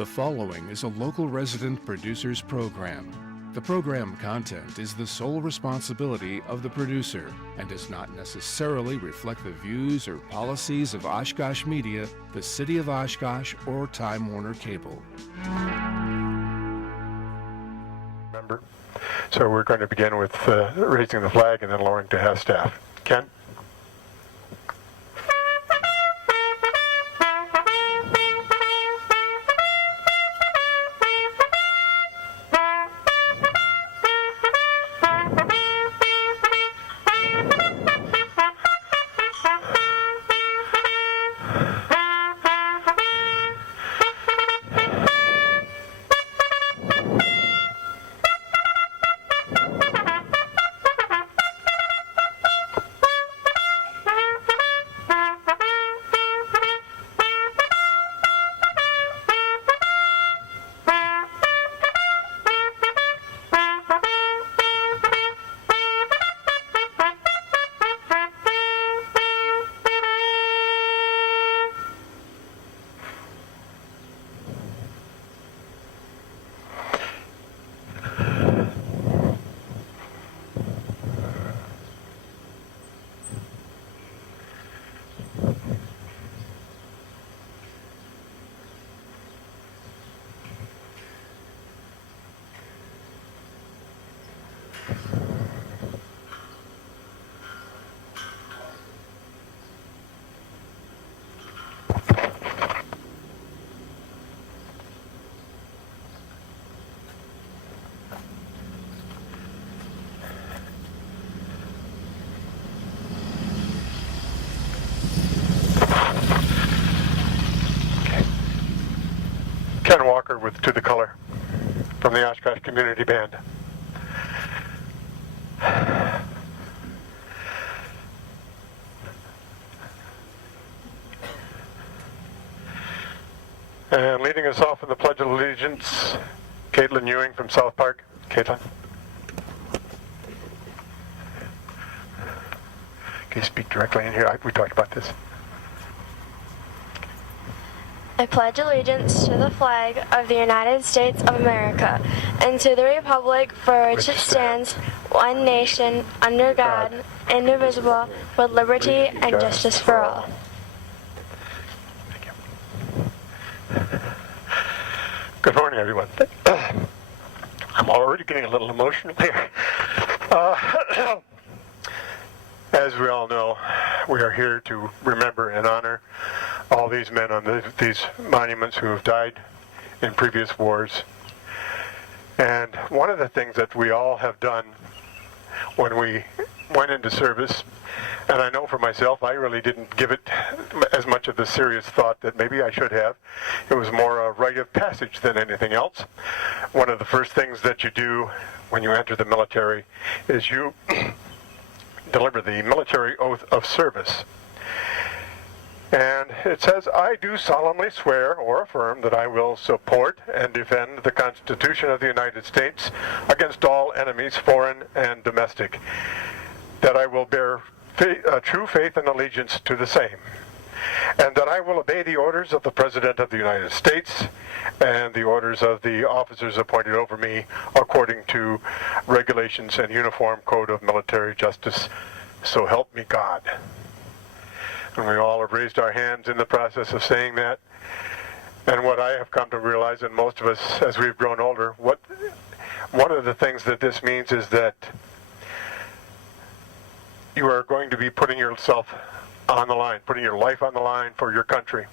The following is a local resident producer's program. The program content is the sole responsibility of the producer and does not necessarily reflect the views or policies of Oshkosh Media, the City of Oshkosh, or Time Warner Cable. Remember? So we're going to begin with raising the flag and then lowering to half-staff. Ken? Ken Walker with To the Color from the Oshkosh Community Band. And leading us off in the Pledge of Allegiance, Caitlin Ewing from South Park. Caitlin. Can you speak directly in here? We talked about this. I pledge allegiance to the flag of the United States of America and to the republic for which it stands, one nation, under God, indivisible, with liberty and justice for all. Thank you. Good morning, everyone. I'm already getting a little emotional here. As we all know, we are here to remember and honor all these men on these monuments who have died in previous wars. And one of the things that we all have done when we went into service, and I know for myself, I really didn't give it as much of the serious thought that maybe I should have. It was more a rite of passage than anything else. One of the first things that you do when you enter the military is you deliver the military oath of service. And it says, I do solemnly swear or affirm that I will support and defend the Constitution of the United States against all enemies, foreign and domestic, that I will bear true faith and allegiance to the same, and that I will obey the orders of the President of the United States and the orders of the officers appointed over me according to regulations and Uniform Code of Military Justice. So help me God. And we all have raised our hands in the process of saying that. And what I have come to realize, and most of us as we've grown older, one of the things that this means is that you are going to be putting yourself on the line, putting your life on the line for your country.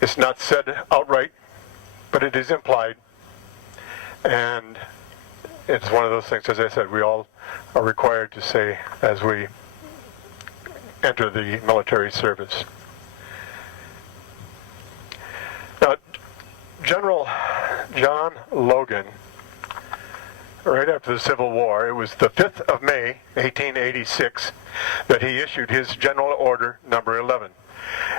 It's not said outright, but it is implied. And it's one of those things, as I said, we all are required to say as we enter the military service. Now, General John Logan, right after the Civil War, it was the 5th of May, 1886, that he issued his General Order number 11,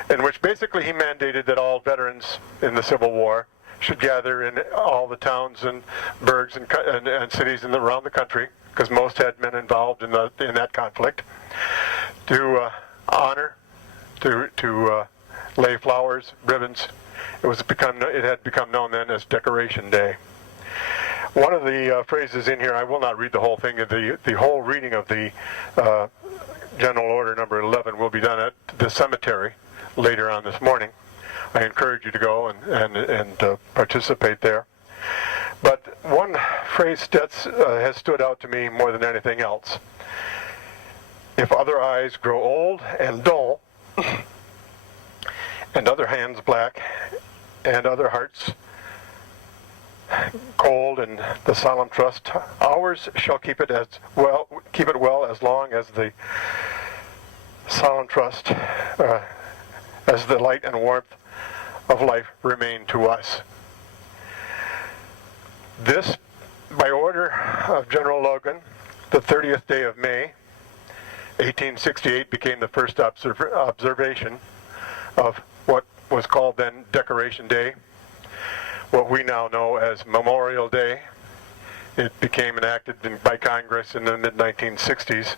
in which basically he mandated that all veterans in the Civil War should gather in all the towns and burgs and cities around the country, because most had been involved in that conflict, to honor, to lay flowers, ribbons, it had become known then as Decoration Day. One of the phrases in here, I will not read the whole thing. The whole reading of the General Order number 11 will be done at the cemetery later on this morning. I encourage you to go and participate there. But one phrase that has stood out to me more than anything else. If other eyes grow old and dull, and other hands black, and other hearts cold in the solemn trust, ours shall keep it well as long as the solemn trust, as the light and warmth of life remain to us. This, by order of General Logan, the 30th day of May, 1868 became the first observation of what was called then Decoration Day, what we now know as Memorial Day. It became enacted by Congress in the mid-1960s,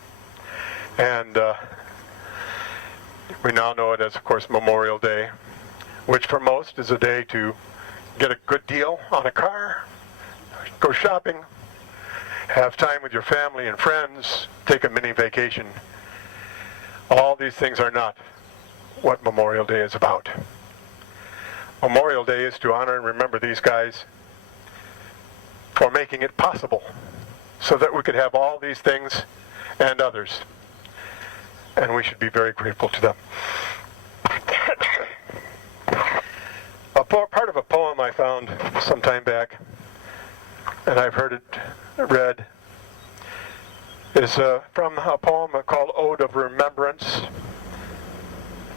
and we now know it as, of course, Memorial Day, which for most is a day to get a good deal on a car, go shopping, have time with your family and friends, take a mini vacation. All these things are not what Memorial Day is about. Memorial Day is to honor and remember these guys for making it possible so that we could have all these things and others. And we should be very grateful to them. Part of a poem I found some time back, and I've heard it read, is from a poem called Ode of Remembrance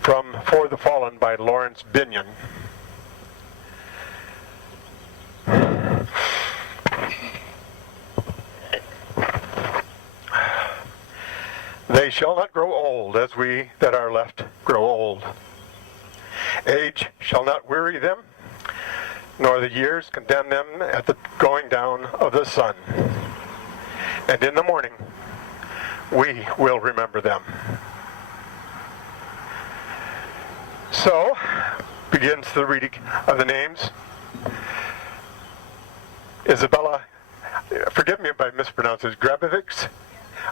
from For the Fallen by Lawrence Binyon. They shall not grow old as we that are left grow old. Age shall not weary them, nor the years condemn them at the going down of the sun. And in the morning we will remember them. So begins the reading of the names. Isabella, forgive me if I mispronounce it, Grabovics?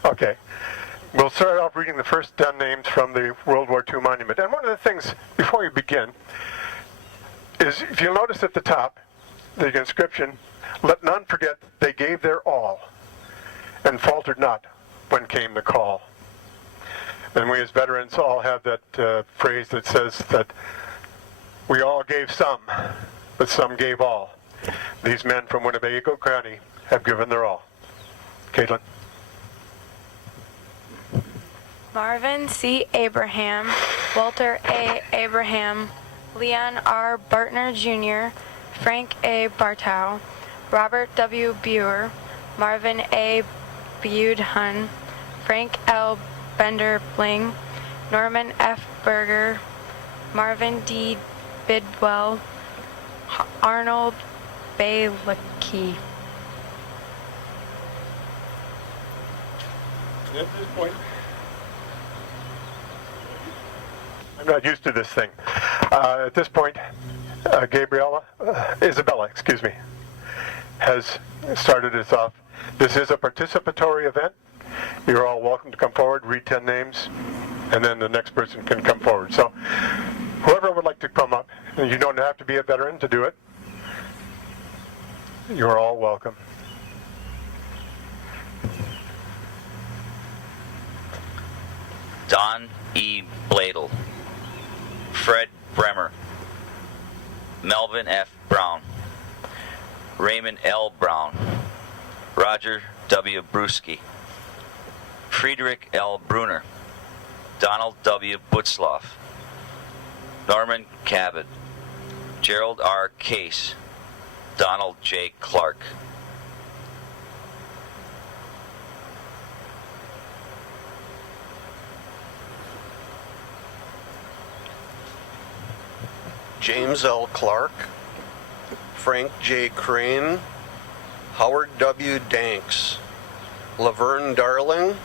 Okay. We'll start off reading the first 10 names from the World War II monument. And one of the things, before you begin, is if you'll notice at the top, the inscription, let none forget they gave their all and faltered not when came the call. And we as veterans all have that phrase that says that we all gave some, but some gave all. These men from Winnebago County have given their all. Caitlin. Marvin C. Abraham, Walter A. Abraham, Leon R. Bartner Jr., Frank A. Bartow, Robert W. Buer, Marvin A. Budhun, Frank L. Bender Bling, Norman F. Berger, Marvin D. Bidwell, Arnold Baylicki. At this point, I'm not used to this thing. At this point, Isabella, has started us off. This is a participatory event. You're all welcome to come forward, read 10 names, and then the next person can come forward. So whoever would like to come up, and you don't have to be a veteran to do it, you're all welcome. Don E. Bladel, Fred Bremer, Melvin F. Brown, Raymond L. Brown, Roger W. Brusky, Friedrich L. Bruner, Donald W. Butzloff, Norman Cabot, Gerald R. Case, Donald J. Clark. James L. Clark, Frank J. Crane, Howard W. Danks, Laverne Darling,